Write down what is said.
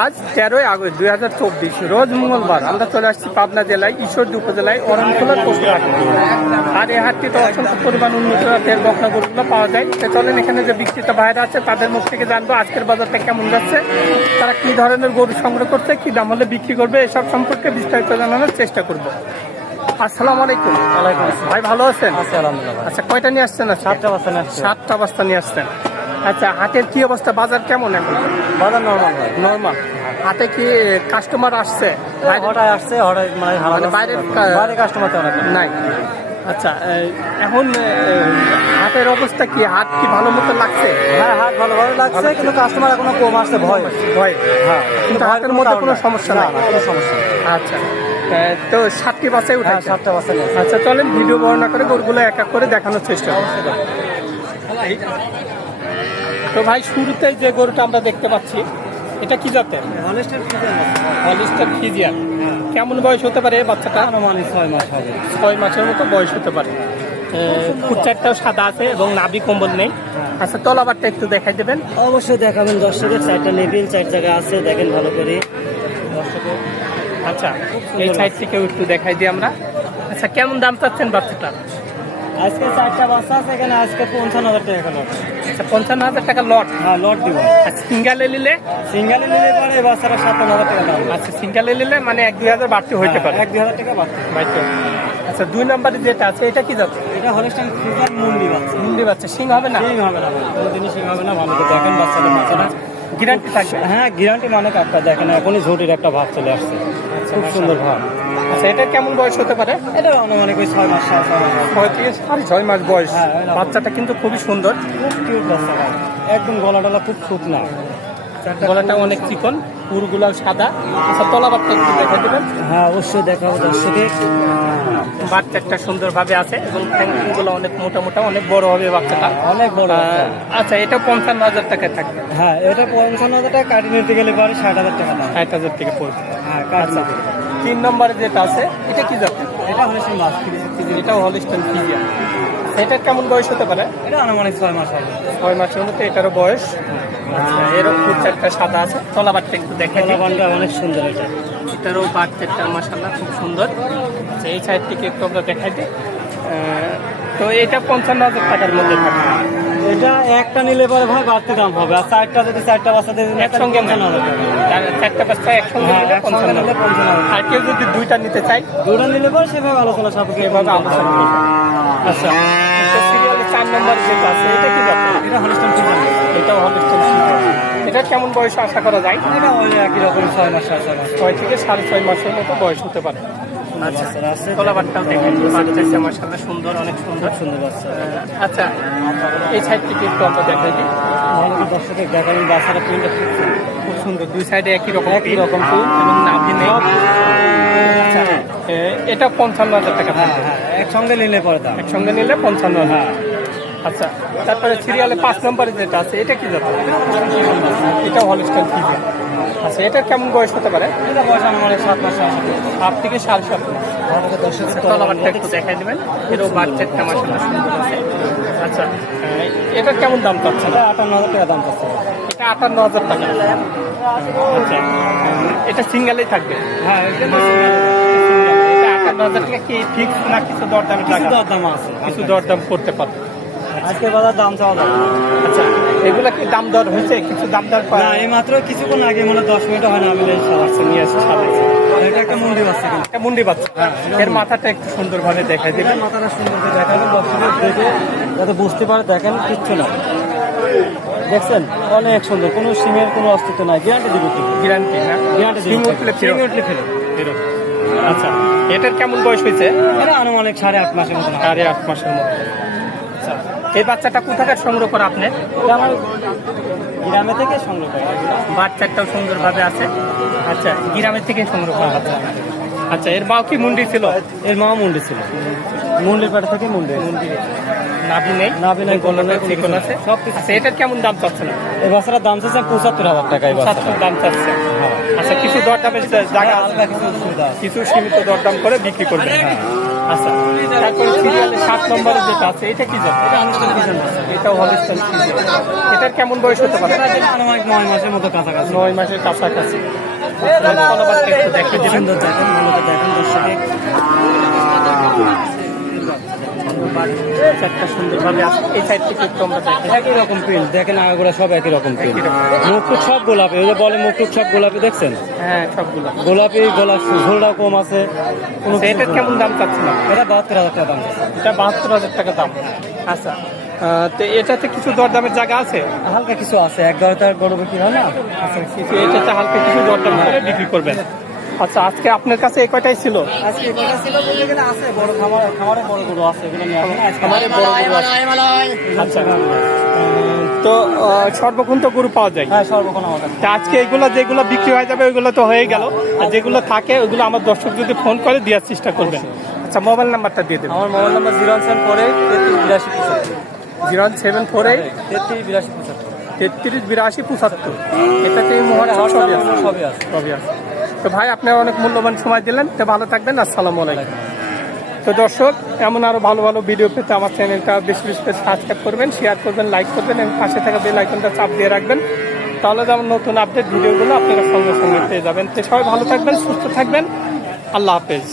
আজ তেরোই আগস্ট দুই হাজার চব্বিশ রোজ মঙ্গলবার। আমরা চলে আসছি পাবনা জেলায় ঈশ্বরদী উপজেলায় অরণখোলার পশু হাট। আর এই হাটটিতে অসংখ্য পরিমাণ উন্নত জাতের বকনা গরুগুলো পাওয়া যায়। তো চলেন এখানে যে বিক্রেতা বাইরে আছে তাদের মুখ থেকে জানব আজকের বাজারটা কেমন যাচ্ছে তারা কি ধরনের গরু সংগ্রহ করছে কি দাম হলে বিক্রি করবে এসব সম্পর্কে বিস্তারিত জানানোর চেষ্টা করব। আসসালামু আলাইকুম। ভাই ভালো আছেন? আছে আচ্ছা কয়টা নিয়ে আসছেন? সাতটা বাচ্চা নিয়ে আসছে। সাতটা বস্তা নিয়ে আসছেন। আচ্ছা হাটের কি অবস্থা? বাজার কেমন এখন? বাজার নর্মাল নর্মাল হাতে কি কাস্টমার আসছে? বাইরে- হঠাৎ আসছে হঠাৎ মানে মানে বাইরের বাইরে কাস্টমার তো নাই। আচ্ছা এখন হাটের অবস্থা কি? হাট কি ভালো মতো লাগছে? হ্যাঁ হাট ভালো ভালো লাগছে কিন্তু কাস্টমার এখনও কম আসছে ভয়। ভয়। হ্যাঁ কিন্তু হাটের মধ্যে কোনো সমস্যা না কোনো সমস্যা আচ্ছা তো সাতটি বাসে হ্যাঁ উঠেছে সাতটা আসছে। আচ্ছা চলেন ভিডিও বর্ণনা করে গরুগুলো এক এক করে দেখানোর চেষ্টা তো ভাই শুরুতে যে গরুটা আমরা দেখতে পাচ্ছি এটা কি জাতের? হলিস্টার ফিজিয়ার কেমন বয়স হতে পারে বাচ্চাটা? আনুমানিক ছয় মাস হবে। ছয় মাসের মতো বয়স হতে পারে। ফুটচারটাও সাদা আছে এবং নাভি কম্বল নেই। আচ্ছা তলাবারটা একটু দেখাই দেবেন। অবশ্যই দেখাবেন দর্শকের চারটা নেবেন চার জায়গা আছে দেখেন ভালো করে। দর্শকের। আচ্ছা এই সাইড থেকেও একটু দেখাই দিই আমরা। আচ্ছা কেমন দাম চাচ্ছেন বাচ্চাটা আজকে চারটা বাচ্চা আছে এখানে আজকে পঞ্চান্ন হাজার টাকা আচ্ছা পঞ্চান্ন হাজার টাকা লট। হ্যাঁ লট দিব। আর সিঙ্গালে নিলে? সিঙ্গালে নিলে পরে এই বাচ্চাটা সাতান্ন হাজার টাকা দাম। আচ্ছা সিঙ্গালে নিলে মানে এক দুই হাজার বাড়তি হইতে পারে। এক দুই হাজার টাকা বাড়তে। বাড়তি। আচ্ছা দুই নম্বরে যেটা আছে এটা কি যাচ্ছে এটা হলিস্টান ফিজার মুন্ডি বাচ্চা। মুন্ডি বাচ্চা সিং হবে না? সিং হবে না কোনোদিনই সিং হবে না ভালো। করে দেখেন বাচ্চাটা বাচ্চাটা। গ্যারান্টি থাকবে? হ্যাঁ গ্যারান্টি মানে কাপটা দেখেন এখনই ঝুটির একটা ভাব চলে আসছে। খুব সুন্দর ভাব। আচ্ছা এটা কেমন বয়স হতে পারে? এটা অনুমানিক ওই ছয় মাস ছয় থেকে সাড়ে ছয় মাস বয়স। হ্যাঁ, বাচ্চাটা কিন্তু খুবই সুন্দর। খুব কিউট বাচ্চা একদম গলা টলা খুব শুকনা। গলাটা অনেক চিকন পুরগুলো সাদা। আচ্ছা তলাবারটা একটু দেখা দেবেন। হ্যাঁ অবশ্যই দেখাবো দর্শকে বাচ্চাটা সুন্দরভাবে আছে এবং ঠ্যাংগুলো অনেক মোটা মোটা অনেক বড় হবে বাচ্চাটা। অনেক বড় আচ্ছা এটা পঞ্চান্ন হাজার টাকায় থাকবে। হ্যাঁ এটা পঞ্চান্ন হাজার টাকা কাটি নিতে গেলে পরে ষাট হাজার টাকা ষাট হাজার থেকে পড়বে। হ্যাঁ আচ্ছা। তিন নম্বরে যেটা আছে এটা কি যাবে এটা হলে সেই মাছ এটাও হলিস্টন ফিজিয়ান এটার কেমন বয়স হতে পারে? এটা আনুমানিক ছয় মাস হবে। ছয় মাসের মধ্যে এটারও বয়স। এরও খুব চারটা সাদা আছে। তলাবারটা একটু দেখাই দিই। অনেক সুন্দর এটা। এটারও বাঘ চারটা মাসাল্লাহ খুব সুন্দর। আচ্ছা এই সাইড থেকে একটু আমরা দেখাই দিই। তো এটা পঞ্চান্ন হাজার টাকার মধ্যে থাকবে এটা একটা নিলে পরে ভাই বাড়তি দাম হবে। আর চারটা যদি চারটা বাচ্চা দিয়ে একসঙ্গে পঞ্চান্ন হাজার চারটা পাঁচটা একসঙ্গে হ্যাঁ, নিলে পঞ্চান্ন। আর কেউ যদি দুইটা নিতে চাই দুটো নিলে পরে সেভাবে আলোচনা সাপেক্ষে এভাবে আলোচনা করব আচ্ছা। এটা চার নম্বর যেটা আছে এটা কি ব্যাপার? এটা হলিস্টন এটাও হলিস্টন এটা কেমন বয়স আশা করা যায়? এটা ওই একই রকম ছয় মাস ছয় মাস। ছয় থেকে সাড়ে ছয় মাসের মতো বয়স হতে পারে। আচ্ছা বাচ্চারা আছে তোলাবারটাও দেখেন বাচ্চাটা আমার সাথে সুন্দর অনেক সুন্দর। সুন্দর বাচ্চা। আচ্ছা এই সাইড থেকে একটু আমরা দেখাই দিই? ভালো দর্শকের দেখাবেন বাচ্চারা প্রিন্টটা খুব সুন্দর। দুই সাইডে একই রকম একই রকম ফুল এবং নাভি নেই। আচ্ছা এটা পঞ্চান্ন হাজার টাকা হ্যাঁ হ্যাঁ একসঙ্গে নিলে পরে দাম। একসঙ্গে নিলে পঞ্চান্ন হাজার। আচ্ছা তারপরে সিরিয়ালে পাঁচ নম্বরে যেটা আছে এটা কি যাবে এটা হলিস্টাইল ফিজে আচ্ছা এটা কেমন বয়স হতে পারে? এটা বয়স আনুমানিক সাত মাস সাত মাস। সাত থেকে সাড়ে সাত মাস তলাবারটা একটু দেখাই দেবেন। এরও বাচ্চাটা মাসে আচ্ছা এ, এটা কেমন দাম পাচ্ছে এটা আটান্ন হাজার টাকা দাম পাচ্ছে এটা আটান্ন হাজার টাকা। আচ্ছা এটা সিঙ্গেলেই থাকবে? হ্যাঁ এটা এটা আটান্ন হাজার টাকা কি ফিক্স না কিছু দরদাম কিছু দরদাম আছে। কিছু দরদাম করতে পারবে। আজকে বাজার দাম চাওয়া দাম আচ্ছা এগুলা কি দাম দর হয়েছে? কিছু দাম দর না এই মাত্র কিছুক্ষণ আগে মানে দশ মিনিট হয় না আমি আচ্ছা নিয়ে আসছে এটা একটা আছে কিন্তু এটা মুন্ডি বাচ্চা। এর মাথাটা একটু সুন্দরভাবে দেখাই দেবেন। মাথাটা সুন্দর করে দেখাবেন দর্শকের দেখে যাতে বুঝতে পারে দেখেন কিচ্ছু না। দেখছেন? অনেক সুন্দর কোনো সিমের কোনো অস্তিত্ব নাই গ্যারান্টি দিব কি গ্যারান্টি না গ্যারান্টি সিং উঠলে। আচ্ছা এটার কেমন বয়স হয়েছে? এটা আনুমানিক সাড়ে আট মাসের হবে। সাড়ে আট মাসের মতো। এই বাচ্চাটা কোথাকার সংগ্রহ করা আপনি আমার গ্রামে থেকে সংগ্রহ করা বাচ্চাটাও সুন্দরভাবে আছে। আচ্ছা গ্রামের থেকে সংগ্রহ করা বাচ্চা আচ্ছা এর বাও কি মুন্ডি ছিল? এর মা মুন্ডি ছিল। মুন্ডির পেট থেকে মুন্ডি। নাভি নেই? নাভি নেই, গলা গলা নেই, চিকন আছে? সব কিছু। এটার কেমন দাম চাচ্ছেন? এই বছরের দাম চাচ্ছে পঁচাত্তর হাজার টাকা এই সাতশো দাম চাচ্ছে? আচ্ছা কিছু দরদামের জায়গা আছে? হালকা কিছু সুবিধা আছে। কিছু সীমিত দরদাম করে বিক্রি করবেন। আচ্ছা তারপরে সিরিয়ালে সাত নম্বরে যেটা আছে এটা কি যাবে এটা হলিস্টান এটার কেমন বয়স হতে পারে? আনুমানিক নয় মাসের মতো কাছাকাছি। নয় মাসের কাছাকাছি। ফলাবারটা একটু দেখে কি সুন্দর দেখেন দেখেন দর্শকে চারটা সুন্দরভাবে আছে এই সাইড থেকে একটু আমরা দেখি। একই রকম প্রিন্ট দেখেন আগাগুলো সব একই রকম প্রিন্ট মুখটুক সব গোলাপি ওই যে বলে সব গোলাপি দেখছেন? হ্যাঁ সবগুলো গোলাপি। গোলাপ ঝোলটাও কম আছে কোনো আচ্ছা, এটার কেমন দাম এটা বাহাত্তর হাজার টাকা দাম। এটা বাহাত্তর হাজার টাকা দাম। আচ্ছা আহ, তো এটাতে কিছু দরদামের জায়গা আছে? হালকা কিছু আছে এক দরে তার গরু বিক্রি হয় না? আচ্ছা কিছু এটাতে হালকা কিছু দরদাম করে বিক্রি করবেন। আচ্ছা আজকে আপনার কাছে এই কয়টাই ছিল? আজকে এটা ছিল বলতে গেলে আছে বড় খামার খামারে বড় গরু আছে এগুলো নিয়ে আসেন। খামারে বড় গরু আছে। আচ্ছা তো সর্বক্ষণ তো গরু পাওয়া যায়। হ্যাঁ সর্বক্ষণ আজকে এগুলো যেগুলো বিক্রি হয়ে যাবে ওইগুলো তো হয়ে গেল। আর যেগুলো থাকে ওইগুলো আমার দর্শক যদি ফোন করে দেওয়ার চেষ্টা করবেন। আচ্ছা মোবাইল নাম্বারটা দিয়ে দেবেন। আমার mobile number zero seven four eight তেত্রিশ বিরাশি পঁচাত্তর। জিরো সেভেন ফোর এইট তেত্রিশ বিরাশি পঁচাত্তর। তেত্রিশ বিরাশি পঁচাত্তর। এটাতে সবই আছে। সবই আছে। সবই আছে। তো ভাই আপনার অনেক মূল্যবান সময় দিলেন। তো ভালো থাকবেন, আসসালামু আলাইকুম। তো দর্শক, এমন আরও ভালো ভালো ভিডিও পেতে আমার চ্যানেলটা বেশি বেশি করে সাবস্ক্রাইব করবেন শেয়ার করবেন লাইক করবেন, এবং পাশে থাকা বেল আইকনটা চাপ দিয়ে রাখবেন। তাহলে যেমন নতুন আপডেট ভিডিওগুলো আপনারা সঙ্গে সঙ্গে পেয়ে যাবেন। তো সবাই ভালো থাকবেন, সুস্থ থাকবেন। আল্লাহ হাফেজ।